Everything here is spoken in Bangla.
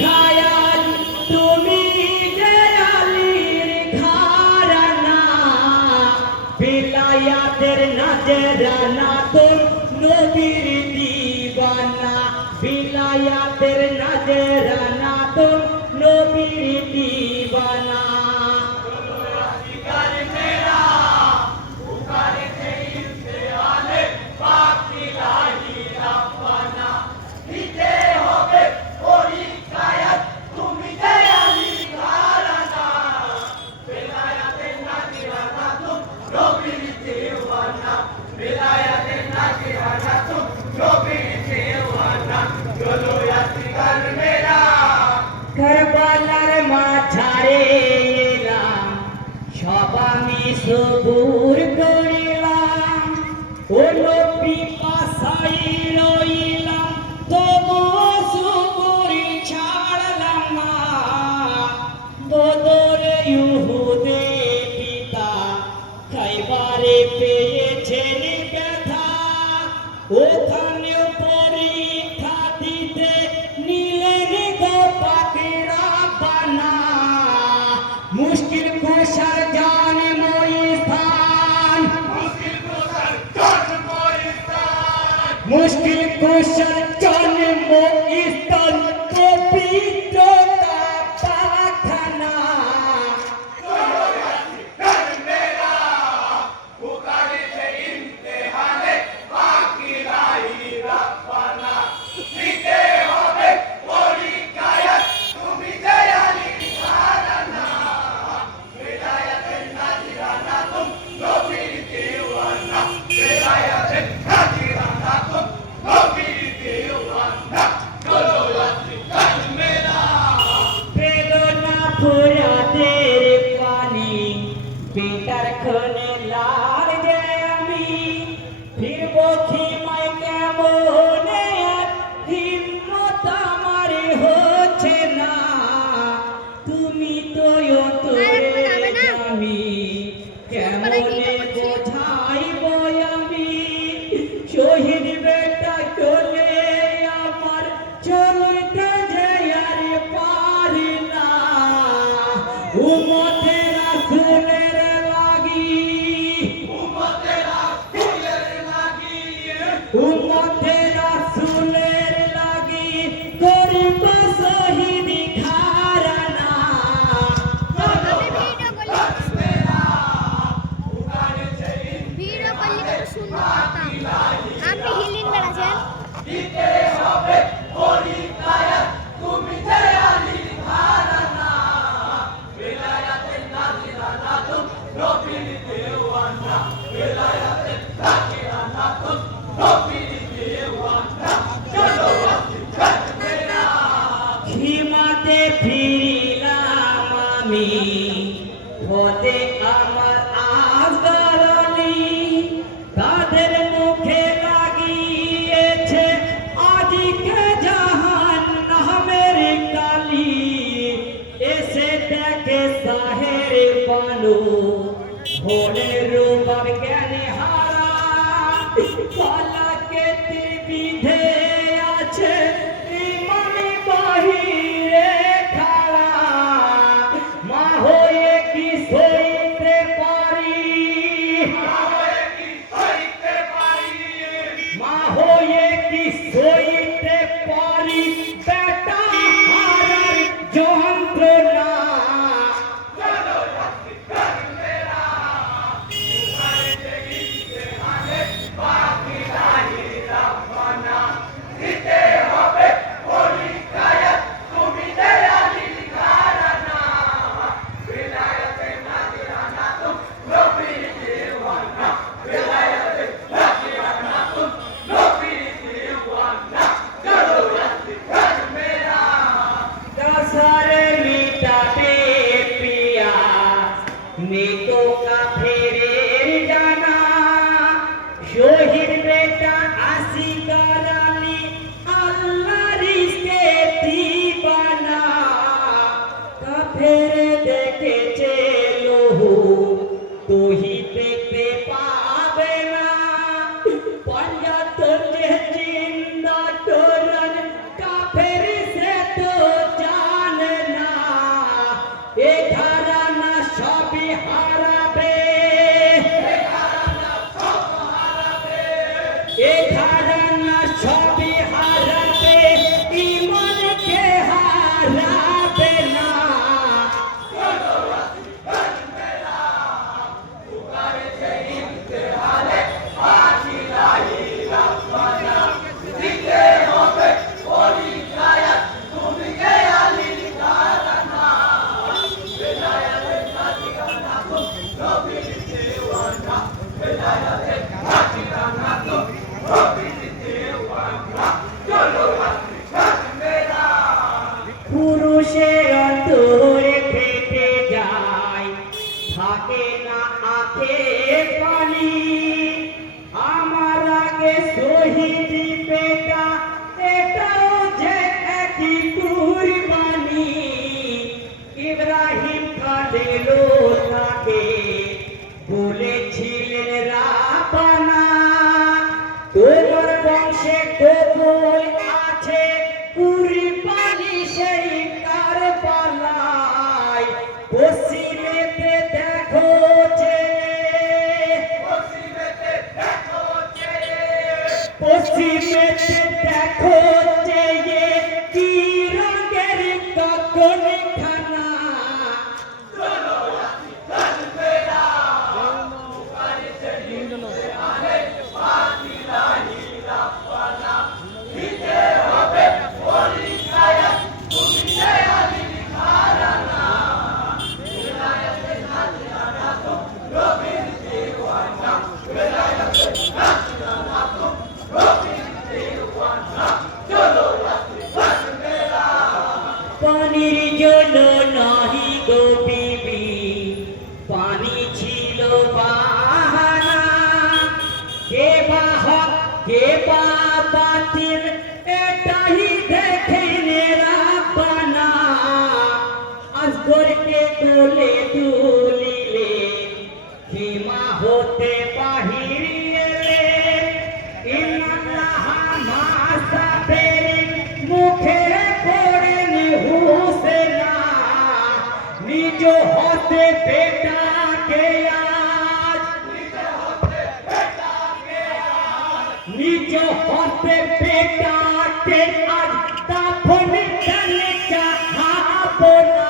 খায়াল তুমি যে আলীর ঘরানা বিলায়াতের নাজরানা তোর নবীর দিবানা বিলায়াতের নাজরানা তোর নবীর দিবানা করবালার মাঝারে এলাম সব আমি সবুর করিলাম ও নবী পাশাই রইলাম তবু সবুরি ছাড়লাম না বদরে ইহুদে পিতা খাইবারে পেয়েছেন ব্যথা ওখানেও পরীক্ষা দিতে নিলেন গো পাখিরা বানা মুশকিল কুশার জন্ম স্থান মুশকিল কুশার জন্ম স্থান পবিত্রতা পাখানা ফুরাতের পানি পিতার খনে লাল যে আমি ফিরব খিমায় কেমন হিম্মত আমার হচ্ছে না তুমি তো আমি কেমনে বোঝাইব আমি শহীদ বেটা চলে আমার চলতে যে আর পারি না উম্মতে রাসূলের লাগি উম্মতে রাসূলের লাগি করিব শহীদ খারানা ভিডিও করলে কত সুন্দর হতাম আপনি হিলিং বেড়াছেন দিতে হবে পরিকায়াত তুমি যে আলীর ঘরানা বিলায়াতের নাজিরানা তুম নবীর দেওয়ানা বিলায়াতের নাজিরানা তুম নবীর দেওয়ানা চলো আসবে না খিমাতে ফিরিলাম আমি হতে আমার আজগরনি তাদের মুখে লাগিয়েছে আজকে জাহান্নামের কালি এসে দেখে সাহের বানু ভোরের রূপার জ্ঞানে হারা পালাকে বিধে আছে ইমানি বাহিরে খাড়া মা হয়ে কি সইতে পারি মা হয়ে কি সইতে পারি বেটা হারার যন্ত্রণা सारे मिटाते प्रियास नेको का फेरे जाना शहीद बेटा आसी करानी अल्लाह रिश्ते दीवाना का फेरे देखे चलो तो ही देखते पावे ना पंजा तो जिंदा तोरन का फेरे से সেই কারবালায় পশ্চিমেতে দেখো যে পশ্চিমেতে দেখো যে কি রঙের কাকনখানা পানির জন্য নাহি গো বিবি পানি ছিল বাহানা কে বা হক কে বা বাতিল এটাই দেখে রাব্বানা আজগরকে তোলে তুলিলে সীমা হতে বাহির এলে ইন্নাল্লাহ মাসাফিরিন মুখে পড়েন হুসেনা নিজ হতে বেটাকে আজ নিজ হতে বেটাকে আজ দাফন করলে চাহাবো না